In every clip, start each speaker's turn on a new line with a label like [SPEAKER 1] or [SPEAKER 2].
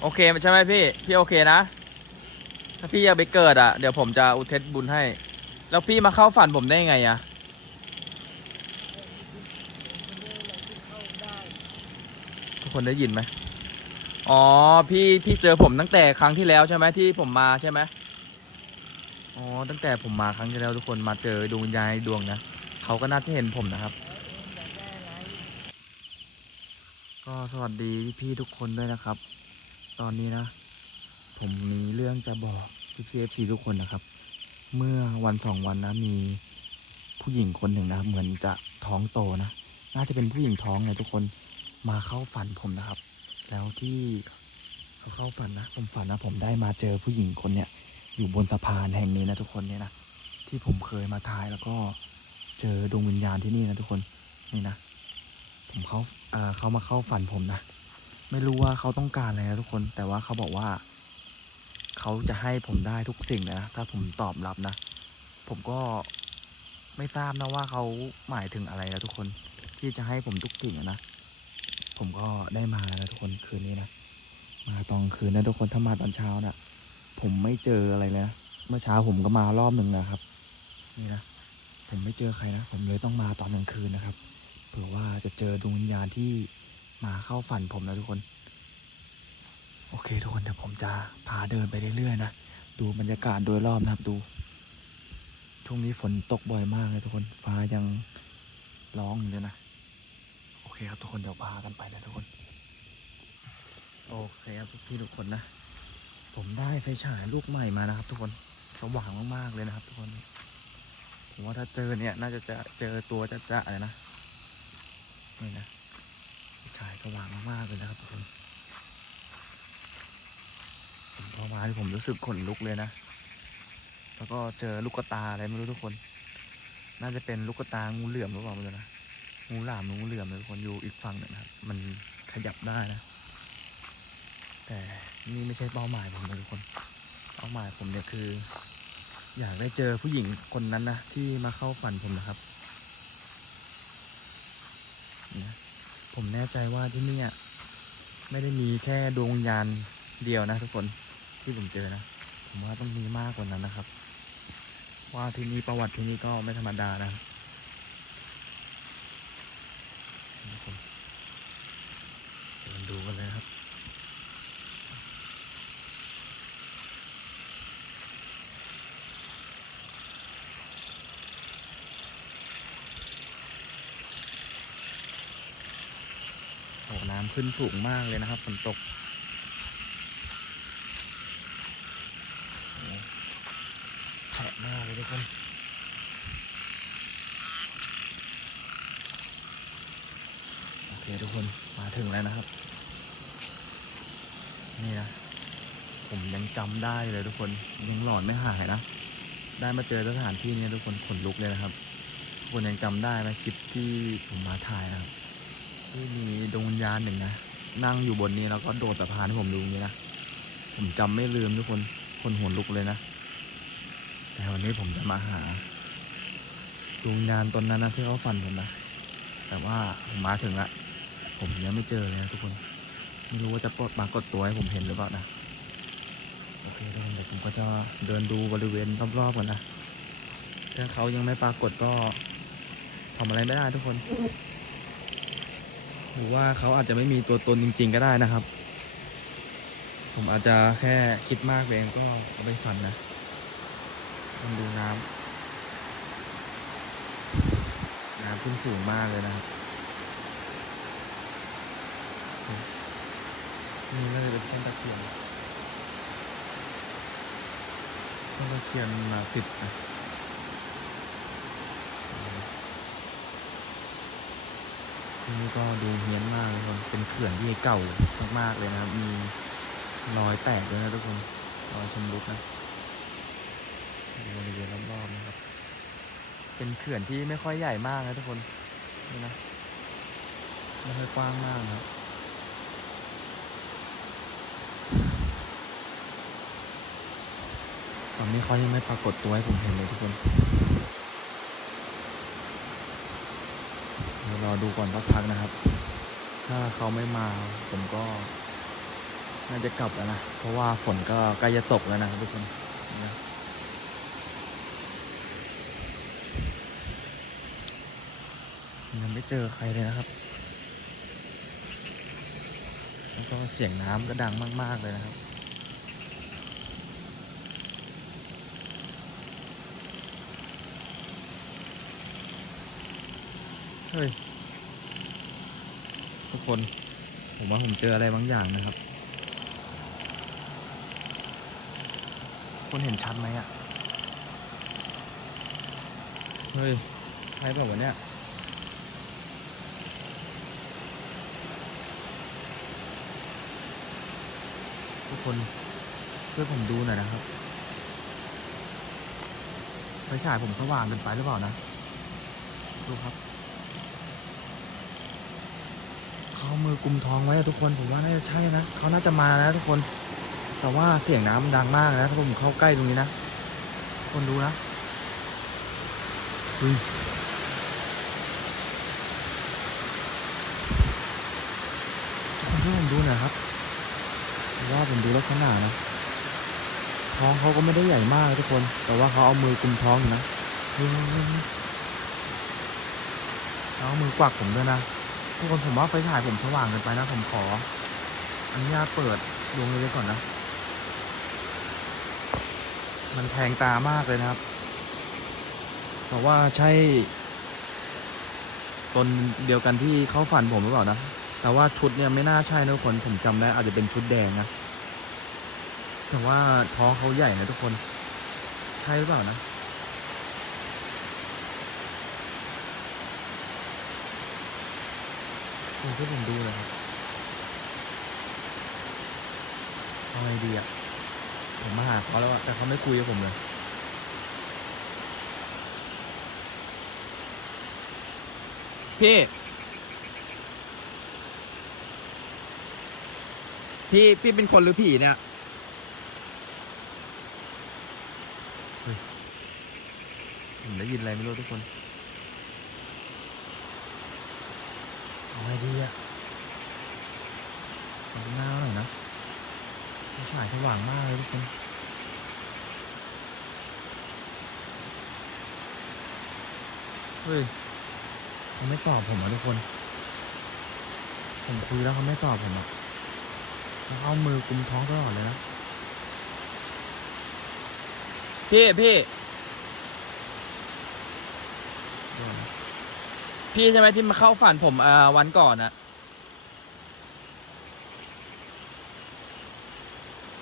[SPEAKER 1] โอเคใช่ไหมพี่ พี่โอเคนะ ถ้าพี่อยากไปเกิดอะ เดี๋ยวผมจะอุทิศบุญให้ แล้วพี่มาเข้าฝันผมได้ไงอะ ทุกคนได้ยินไหมอ๋อ พี่พี่เจอผมตั้งแต่ครั้งที่แล้วใช่ไหมที่ผมมาใช่ไหมอ๋อ ตั้งแต่ผมมาครั้งที่แล้วทุกคนมาเจอดวงวิญญาณดวงนะเขาก็น่าจะเห็นผมนะครับ ก็สวัสดีพี่ๆทุกคนด้วยนะครับ ตอนนี้นะ ผมมีเรื่องจะบอกพี่พีเอฟซีทุกคนนะครับ เมื่อวันสองวันนะมีผู้หญิงคนหนึ่งนะเหมือนจะท้องโตนะ น่าจะเป็นผู้หญิงท้องเลยทุกคนมาเข้าฝันผมนะครับ แล้วที่เขาเข้าฝันนะผมฝันนะผมได้มาเจอผู้หญิงคนเนี้ยอยู่บนสะพานแห่งนี้นะทุกคนเนี่ยนะที่ผมเคยมาถ่ายแล้วก็เจอดวงวิญญาณที่นี่นะทุกคนนี่นะผมเขาเออเขามาเข้าฝันผมนะ ไม่รู้ว่าเขาต้องการอะไรนะทุกคน แต่ว่าเขาบอกว่า เขาจะให้ผมได้ทุกสิ่งเลยนะ ถ้าผมตอบรับนะ ผมก็ไม่ทราบนะว่าเขาหมายถึงอะไรนะทุกคน ที่จะให้ผมทุกสิ่งนะ ผมก็ได้มาแล้วนะทุกคนคืนนี้นะ มาตอนคืนนะทุกคนถ้ามาตอนเช้านะ่ะ ผมไม่เจออะไรเลยนะ เมื่อเช้าผมก็มารอบหนึ่งนะครับ นี่นะ ผมไม่เจอใครนะ ผมเลยต้องมาตอนกลางคืนนะครับ เผื่อว่าจะเจอดวงวิญญาณที่ มาเข้าฝันผมนะทุกคน โอเคทุกคนเดี๋ยวผมจะพาเดินไปเรื่อยๆนะดูบรรยากาศโดยรอบนะครับดู ช่วงนี้ฝนตกบ่อยมากเลยทุกคนฟ้ายังร้องอยู่เลยนะโอเคครับทุกคนเดี๋ยวพากันไปนะทุกคน โอเคครับทุกพี่ทุกคนนะ ผมได้ไฟฉายลูกใหม่มานะครับ ทุกคนสว่างมากๆเลยนะครับ ทุกคนผมว่าถ้าเจอเนี่ย น่าจะจะเจอตัวจะจะเลยนะนี่นะ สว่างมากๆเลยนะครับทุกคนผมพอมาที่ผมรู้สึกขนลุกเลยนะ แล้วก็เจอลูกกระตาอะไรไม่รู้ทุกคน น่าจะเป็นลูกกระตางูเหลือมหรือเปล่าไม่รู้นะ งูหลามหรืองูเหลือมเลยทุกคนอยู่อีกฝั่งหนึ่งนะครับ มันขยับได้นะ แต่นี่ไม่ใช่เป้าหมายผมนะทุกคน เป้าหมายผมเนี่ยคือ อยากได้เจอผู้หญิงคนนั้นนะที่มาเข้าฝันผมนะครับนะ ผมแน่ใจว่าที่นี่ไม่ได้มีแค่ดวงยานเดียวนะทุกคนที่ผมเจอนะ ผมว่าต้องมีมากกว่านั้นนะครับ ว่าที่นี่ประวัติที่นี่ก็ไม่ธรรมดานะครับทุกคนเดินดูกันเลยครับ โอ้น้ำขึ้นสูงมากเลยนะครับฝนตกแฉะมากเลยทุกคนโอเคทุกคนมาถึงแล้วนะครับ นี่นะ ผมยังจำได้เลยทุกคนยังหลอนไม่หายนะ ได้มาเจอสถานที่นี้ทุกคนขนลุกเลยนะครับทุกคนยังจำได้ไหมคลิปที่ผมมาถ่ายนะครับ ที่มีดวงวิญญาณหนึ่งนะนั่งอยู่บนนี้แล้วก็โดดสะพานให้ผมดูอย่างนี้นะผมจำไม่ลืมทุกคนคนหัวลุกเลยนะ แต่วันนี้ผมจะมาหาดวงวิญญาณตนนั้นนะที่เขาฝันผมนะแต่ว่าผมมาถึงละผมยังไม่เจอเลยนะทุกคนไม่รู้ว่าจะปลดปรากฏตัวให้ผมเห็นหรือเปล่านะโอเคทุกคนเดี๋ยวผมก็จะเดินดูบริเวณรอบๆก่อนนะถ้าเขายังไม่ปรากฏก็ทำอะไรไม่ได้ทุกคน หรือว่าเขาอาจจะไม่มีตัวตนจริง ๆ ก็ได้นะครับ ผมอาจจะแค่คิดมากเองก็เอาไปฝันนะลองดูน้ำน้ำขึ้นสูงมากเลยนะครับนี่เลยเป็นต้นตะเคียนต้นตะเคียนมาติดนะ ที่นี่ก็ดูเฮี้ยนมากเลยทุกคนเป็นเขื่อนที่เก่ามากๆเลยนะครับมีรอยแตกด้วยนะทุกคนรอยชำรุดนะดูบริเวณรอบๆนะครับ เป็นเขื่อนที่ไม่ค่อยใหญ่มากนะทุกคนนี่นะไม่ค่อยกว้างมากนะครับตอนนี้เขายังไม่ปรากฏตัวให้ผมเห็นเลยทุกคน เดี๋ยว รอดูก่อนสักพักนะครับ ถ้าเขาไม่มาผมก็ น่าจะกลับแล้วนะ เพราะว่าฝนก็ใกล้จะตกแล้วนะทุกคนนะยังไม่เจอใครเลยนะครับ แล้วก็เสียงน้ำก็ดังมาก ๆ เลยนะครับเฮ้ย กคน ผมว่าผมเจออะไรบางอย่างนะครับ คนเห็นชัดไหมอะ่ะ เฮ้ยใช่เปล่าวะเนี่ยทุกคนช่วยผมดูหน่อยนะครับไฟฉายผมสว่างเกินไปหรือเปล่านะ ดูครับ เขาเอามือกุมท้องไว้ทุกคนผมว่าน่าจะใช่นะเขาน่าจะมาแล้วทุกคน แต่ว่าเสียงน้ำมันดังมากนะถ้าผมเข้าใกล้ตรงนี้นะคนดูนะเฮ้ยคนช่วยผมดูหน่อยครับว่าผมดูลักษณะนะท้องเขาก็ไม่ได้ใหญ่มากทุกคน แต่ว่าเขาเอามือกุมท้องอยู่นะเฮ้ยเฮ้ยเฮ้ยเขาเอามือกวักผมด้วยนะ ทุกคนผมว่าไฟฉายผมสว่างเกินไปนะ ผมขออนุญาตเปิดดวงเลยก่อนนะ มันแทงตามากเลยนะครับแต่ว่าใช่ตนเดียวกันที่เข้าฝันผมหรือเปล่านะ แต่ว่าชุดเนี่ยไม่น่าใช่นะทุกคน ผมจำได้อาจจะเป็นชุดแดงนะ แต่ว่าท้องเขาใหญ่นะทุกคน ใช่หรือเปล่านะ ผมช่วยผมดูเลยครับเอาไงดีอะ ผมมาหาเขาแล้วอะแต่เขาไม่คุยกับผมเลย พี่ พี่ พี่เป็นคนหรือผีเนี่ย ผมได้ยินอะไรไม่รู้ทุกคน เอาไงดีอะเอาหน้าหน่อยนะไฟฉายสว่างมากเลยทุกคนเฮ้ยเขาไม่ตอบผมอะทุกคน ผมคุยแล้วเขาไม่ตอบผมอะเขาเอามือกุมท้องตลอดเลยนะ พี่พี่เดี๋ยวนะ พี่ใช่ไหมที่มาเข้าฝันผมเอ่อวันก่อนอะ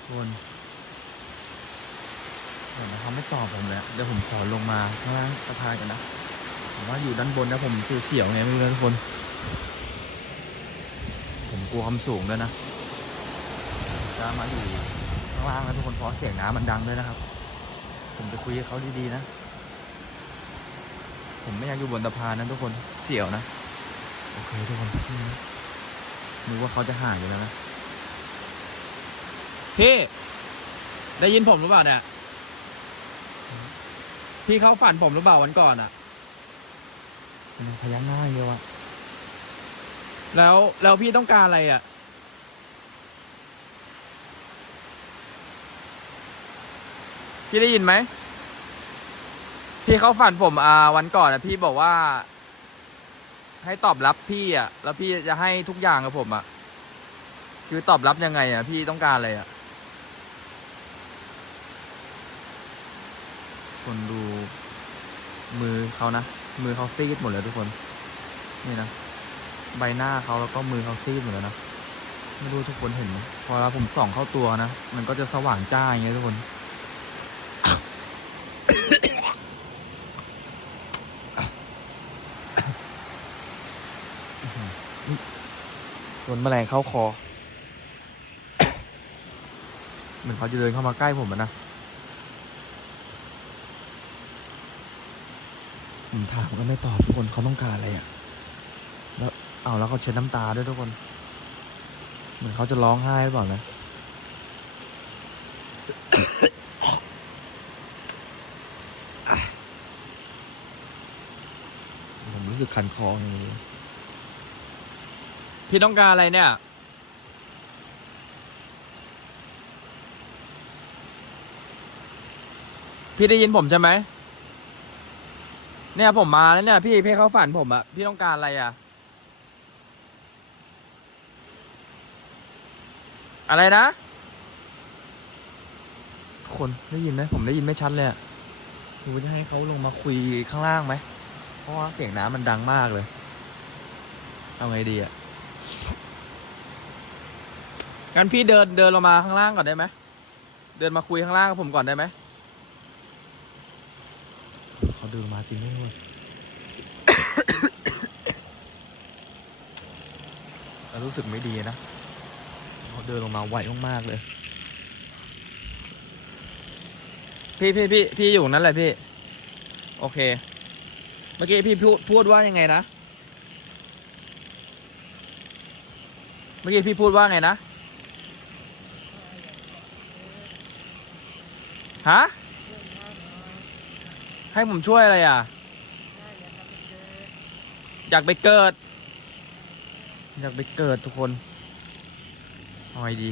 [SPEAKER 1] คนเดี๋ยวนะเขาไม่ตอบผมเลยเดี๋ยวผมขอลงมาข้างล่างสะพานกันนะผมว่าอยู่ด้านบนนะผมเสียวๆไงไม่รู้นะทุกคน ผมกลัวความสูงด้วยนะจะมาอยู่ข้างล่างนะทุกคนเพราะเสียงน้ำมันดังด้วยนะครับ ผมจะคุยกับเขาดีๆนะ ผมไม่อยากอยู่บนสะพานนะทุกคนเสี่ยวนะ โอเคทุกคนนี่นะนึกว่าเขาจะหายอยู่แล้วนะพี่ ได้ยินผมหรือเปล่าเนี่ยพี่เขาฝันผมหรือเปล่าวันก่อนอะมันพยักหน้าอย่างเดียวอะแล้วแล้วพี่ต้องการอะไรอะพี่ได้ยินไหม พี่เขาฝันผมอ่าวันก่อนอะพี่บอกว่า ให้ตอบรับพี่อะ แล้วพี่จะให้ทุกอย่างกับผมอะ คือตอบรับยังไง อะ พี่ต้องการอะไรอะ คนดูมือเขานะ มือเขาซีดหมดเลยทุกคน นี่นะ ใบหน้าเขาแล้วก็มือเขาซีดหมดแล้วนะ ไม่รู้ทุกคนเห็นไหมพอเราผมส่องเข้าตัวนะ มันก็จะสว่างจ้าอย่างเงี้ยทุกคน โดนแมลงเข้าคอ เหมือนเขาจะเดินเข้ามาใกล้ผมอะนะ ผมถามก็ไม่ตอบทุกคนเขาต้องการอะไรอะแล้วเอาแล้วเขาเช็ดน้ำตาด้วยทุกคน เหมือนเขาจะร้องไห้หรือเปล่านะผมรู้สึกคันคออย่างนี้ พี่ต้องการอะไรเนี่ย พี่ได้ยินผมใช่ไหม เนี่ยผมมาแล้วเนี่ย พี่เพ่เขาฝันผมอะพี่ต้องการอะไรอะอะไรนะ คนได้ยินไหมผมได้ยินไม่ชัดเลยอะหนูจะให้เขาลงมาคุยข้างล่างไหม เพราะว่าเสียงน้ำมันดังมากเลย เอาไงดีอะ งั้นพี่เดินเดินลงมาข้างล่างก่อนได้ไหม เดินมาคุยข้างล่างกับผมก่อนได้ไหม เขาเดินมาจริงด้วยเวยแล้วรู้สึกไม่ดีนะ เขาเดินลงมาไวมากๆเลย พี่พี่พี่พี่อยู่นั่นแหละพี่ โอเค เมื่อกี้พี่พูดพูดว่ายังไงนะ เมื่อกี้พี่พูดว่าไงนะ ฮะ ให้ผมช่วยอะไรอะ อยากไปเกิด อยากไปเกิดทุกคนเอาไงดี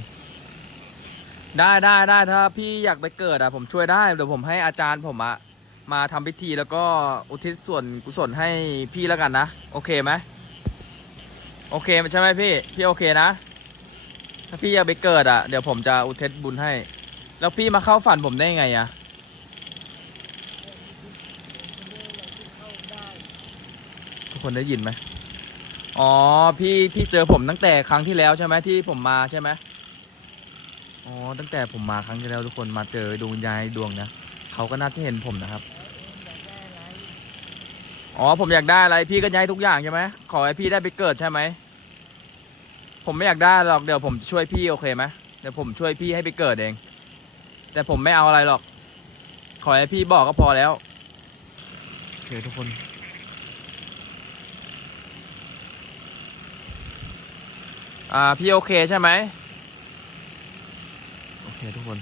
[SPEAKER 1] ได้ได้ได้ถ้าพี่อยากไปเกิดอะ ผมช่วยได้ เดี๋ยวผมให้อาจารย์ผมอะมาทำพิธีแล้วก็อุทิศส่วนกุศลให้พี่แล้วกันนะ โอเคไหม โอเคใช่ไหมพี่ พี่โอเคนะ ถ้าพี่อยากไปเกิดอะ เดี๋ยวผมจะอุทิศบุญให้ แล้วพี่มาเข้าฝันผมได้ไงอะ ทุกคนได้ยินไหมอ๋อ พี่พี่เจอผมตั้งแต่ครั้งที่แล้วใช่ไหมที่ผมมาใช่ไหมอ๋อ ตั้งแต่ผมมาครั้งที่แล้วทุกคนมาเจอดวงวิญญาณดวงนะเขาก็น่าจะเห็นผมนะครับ อ๋อผมอยากได้อะไรพี่ก็ย้ายทุกอย่างใช่ไหมขอให้พี่ได้ไปเกิดใช่ไหมผมไม่อยากได้หรอกเดี๋ยวผมช่วยพี่โอเคไหมเดี๋ยวผมช่วยพี่ให้ไปเกิดเอง แต่ผมไม่เอาอะไรหรอก ขอให้พี่บอกก็พอแล้วโอเคทุกคนอ่าพี่โอเคใช่ไหมโอเคทุกคน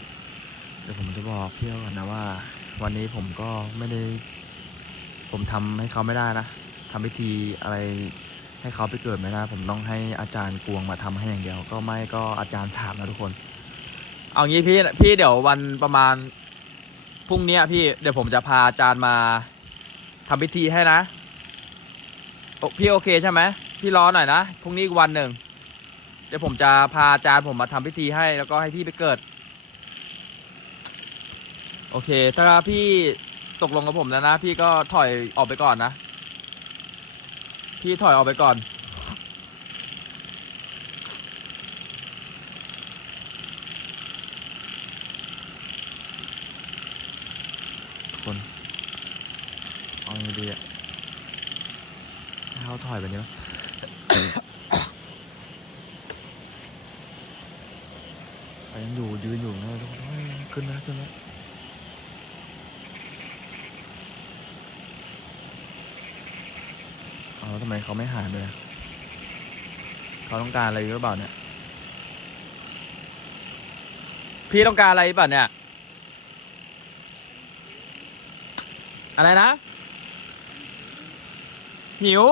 [SPEAKER 1] เดี๋ยวผมจะบอกพี่เขาก่อนนะว่า วันนี้ผมก็ไม่ได้ ผมทำให้เขาไม่ได้นะทำพิธีอะไรให้เขาไปเกิดไม่ได้ผมต้องให้อาจารย์กวงมาทำให้อย่างเดียว ก็ไม่ก็อาจารย์ถามนะทุกคน เอางี้พี่พี่เดี๋ยววันประมาณพรุ่งนี้พี่เดี๋ยวผมจะพาอาจารย์มาทำพิธีให้นะพี่โอเคใช่ไหมพี่รอหน่อยนะพรุ่งนี้อีกวันหนึ่งเดี๋ยวผมจะพาอาจารย์ผมมาทำพิธีให้แล้วก็ให้พี่ไปเกิด โอเค ถ้าพี่ ตกลงกับผมแล้วนะ พี่ก็ถอยออกไปก่อนนะ พี่ถอยออกไปก่อน คนเอาไงดีอะให้เขาถอยไปนี้ไหม ยังอยู่ยืนอยู่นะทุกคนเฮ้ยขึ้นนะขึ้นนะเอาแล้วำไมเขาไม่หายไปอะเขาต้องการอะไรหรือเปล่าเนี่ย พี่ต้องการอะไรหรือเปล่าเนี่ย อะไรนะ หิว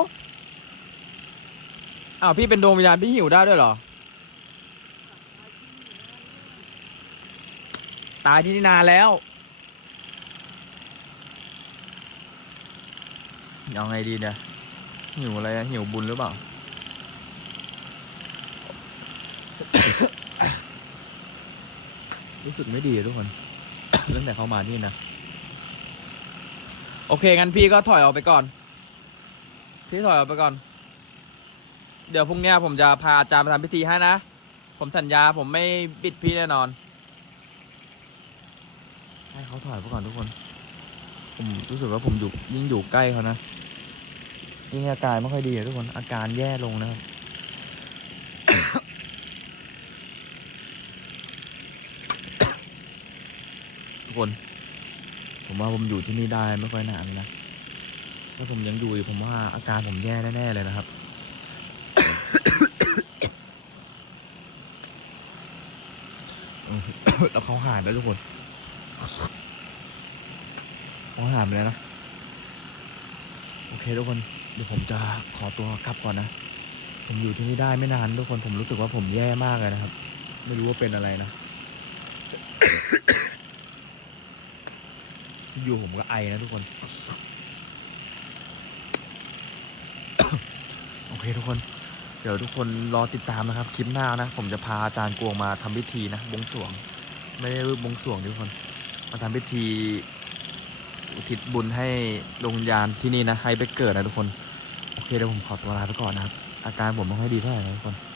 [SPEAKER 1] อ้าวพี่เป็นดวงวิญญาณพี่หิวได้ด้วยเหรอ ตายที่นี่นานแล้วเอาไงดีเนี่ย หิวอะไรอะหิวบุญหรือเปล่า รู้สึกไม่ดีอะทุกคนตั้งแต่เข้ามานี่นะ โอเคงั้นพี่ก็ถอยออกไปก่อน พี่ถอยออกไปก่อน เดี๋ยวพรุ่งเนี้ยผมจะพาอาจารย์มาทำพิธีให้นะ ผมสัญญาผมไม่บิดพี่แน่นอน ให้เขาถอยไปก่อนทุกคน ผมรู้สึกว่าผมอยู่ยิ่งอยู่ใกล้เขานะ ยิ่งอาการไม่ค่อยดีทุกคนอาการแย่ลงนะครับทุกคน ผมว่าผมอยู่ที่นี่ได้ไม่ค่อยนานนะถ้าผมยังอยู่ผมว่าอาการผมแย่แน่ๆเลยนะครับแล้วเขาหายแล้วทุกคนเขาหายไปแล้วนะ โอเคทุกคน เดี๋ยวผมจะขอตัวกลับก่อนนะ ผมอยู่ที่นี่ได้ไม่นานทุกคนผมรู้สึกว่าผมแย่มากเลยนะครับ ไม่รู้ว่าเป็นอะไรนะ อยู่ผมก็ไอนะทุกคน โอเคทุกคน เดี๋ยวทุกคนรอติดตามนะครับ คลิปหน้านะ ผมจะพาอาจารย์กวงมาทำพิธีนะบวงสรวง ไม่ได้บวงสรวงทุกคน มาทำพิธีอุทิศบุญให้ดวงวิญญาณที่นี่นะ ให้ไปเกิดนะทุกคน โอเคเดี๋ยวผมขอตัวลาไปก่อนนะครับ อาการผมไม่ค่อยดีเท่าไหร่นะทุกคน